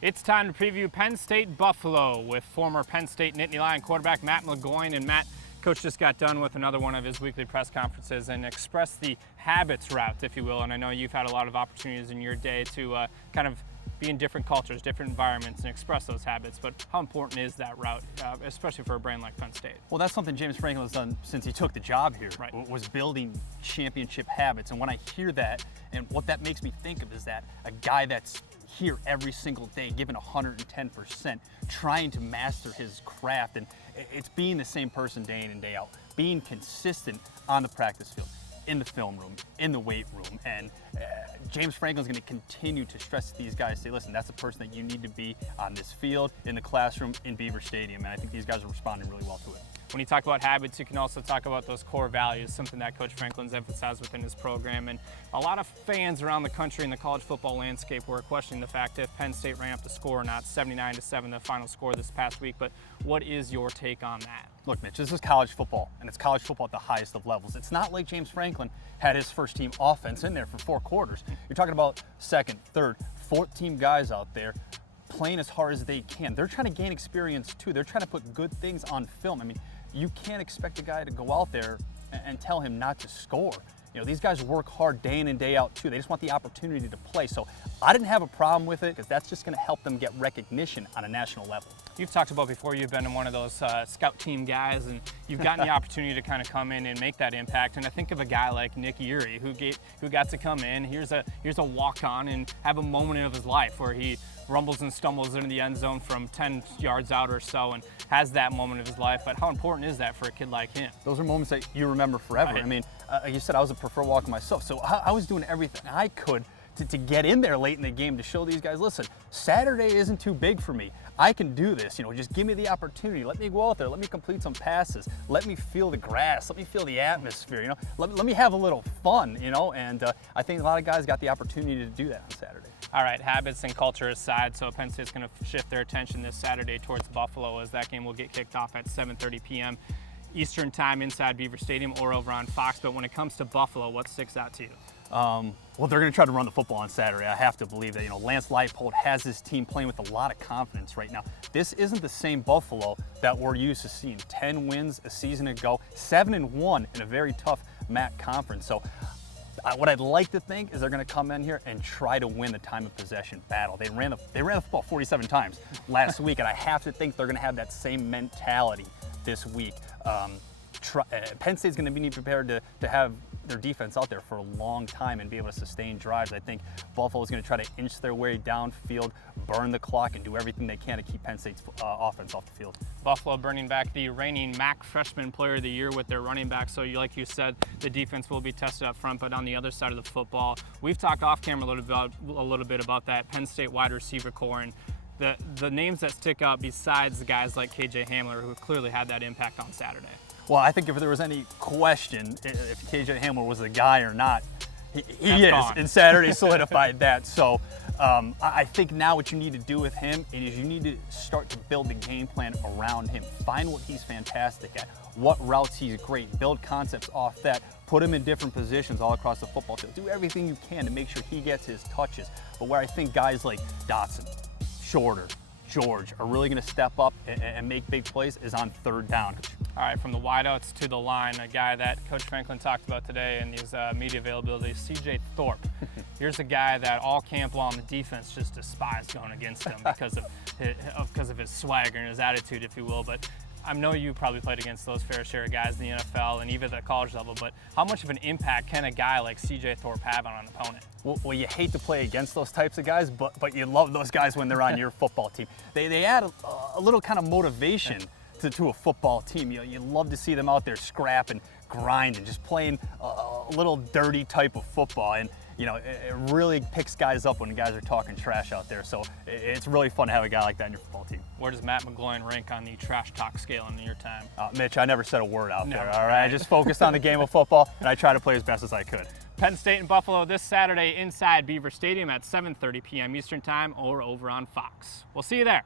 It's time to preview Penn State Buffalo with former Penn State Nittany Lion quarterback Matt McGloin. And Matt, Coach just got done with another one of his weekly press conferences and expressed the habits route, if you will. And I know you've had a lot of opportunities in your day to kind of be in different cultures, different environments, and express those habits. But how important is that route, especially for a brand like Penn State? Well, that's something James Franklin has done since he took the job here, Right. Was building championship habits. And when I hear that, and what that makes me think of is that a guy that's here every single day, giving 110%, trying to master his craft, and it's being the same person day in and day out, being consistent on the practice field, in the film room, in the weight room. And James Franklin's going to continue to stress to these guys, say, listen, that's the person that you need to be on this field, in the classroom, in Beaver Stadium. And I think these guys are responding really well to it. When you talk about habits, you can also talk about those core values, something that Coach Franklin's emphasized within his program. And a lot of fans around the country in the college football landscape were questioning the fact if Penn State ran up the score or not, 79-7, the final score this past week. But what is your take on that? Look, Mitch, this is college football, and it's college football at the highest of levels. It's not like James Franklin had his first team offense in there for 4 quarters. You're talking about second, third, fourth team guys out there playing as hard as they can. They're trying to gain experience too. They're trying to put good things on film. I mean, you can't expect a guy to go out there and tell him not to score. You know, these guys work hard day in and day out too. They just want the opportunity to play. So I didn't have a problem with it because that's just going to help them get recognition on a national level. You've talked about before you've been one of those scout team guys, and you've gotten the opportunity to kind of come in and make that impact. And I think of a guy like Nick Erie who got to come in. Here's a walk-on and have a moment of his life where he rumbles and stumbles into the end zone from 10 yards out or so and has that moment of his life. But how important is that for a kid like him? Those are moments that you remember forever. Right. I mean, like you said, I was a preferred walker myself, so I was doing everything I could to get in there late in the game to show these guys, listen, Saturday isn't too big for me. I can do this, just give me the opportunity. Let me go out there, let me complete some passes, let me feel the grass, let me feel the atmosphere, let me have a little fun, and I think a lot of guys got the opportunity to do that on Saturday. All right, habits and culture aside, so Penn State's going to shift their attention this Saturday towards Buffalo, as that game will get kicked off at 7:30 p.m. Eastern time inside Beaver Stadium or over on Fox. But when it comes to Buffalo, what sticks out to you? Well, they're going to try to run the football on Saturday. I have to believe that. Lance Leipold has his team playing with a lot of confidence right now. This isn't the same Buffalo that we're used to seeing. 10 wins a season ago, 7-1 in a very tough MAC conference. So what I'd like to think is they're going to come in here and try to win the time of possession battle. They ran the football 47 times last week, and I have to think they're going to have that same mentality this week. Penn State's going to be prepared to have their defense out there for a long time and be able to sustain drives. I think Buffalo's going to try to inch their way downfield, burn the clock, and do everything they can to keep Penn State's offense off the field. Buffalo burning back the reigning MAC Freshman Player of the Year with their running back. So, like you said, the defense will be tested up front, but on the other side of the football, we've talked off camera a little bit about that Penn State wide receiver core and the names that stick out besides the guys like KJ Hamler, who clearly had that impact on Saturday. Well, I think if there was any question if KJ Hamler was the guy or not, he is, gone. And Saturday solidified that. So I think now what you need to do with him is you need to start to build the game plan around him. Find what he's fantastic at, what routes he's great, build concepts off that, put him in different positions all across the football field. Do everything you can to make sure he gets his touches. But where I think guys like Dotson, Shorter, George are really going to step up and make big plays is on third down. All right, from the wideouts to the line, a guy that Coach Franklin talked about today in his media availability, C.J. Thorpe. Here's a guy that all camp long the defense just despised going against him because of his swagger and his attitude, if you will. But I know you probably played against those fair share of guys in the NFL and even at the college level, but how much of an impact can a guy like C.J. Thorpe have on an opponent? Well, you hate to play against those types of guys, but you love those guys when they're on your football team. They add a little kind of motivation to a football team. You love to see them out there scrapping, grinding, just playing a little dirty type of football. And it really picks guys up when guys are talking trash out there. So it's really fun to have a guy like that in your football team. Where does Matt McGloin rank on the trash talk scale in your time? Mitch, I never said a word out there, all right? right? I just focused on the game of football, and I try to play as best as I could. Penn State and Buffalo this Saturday inside Beaver Stadium at 7:30 p.m. Eastern Time or over on Fox. We'll see you there.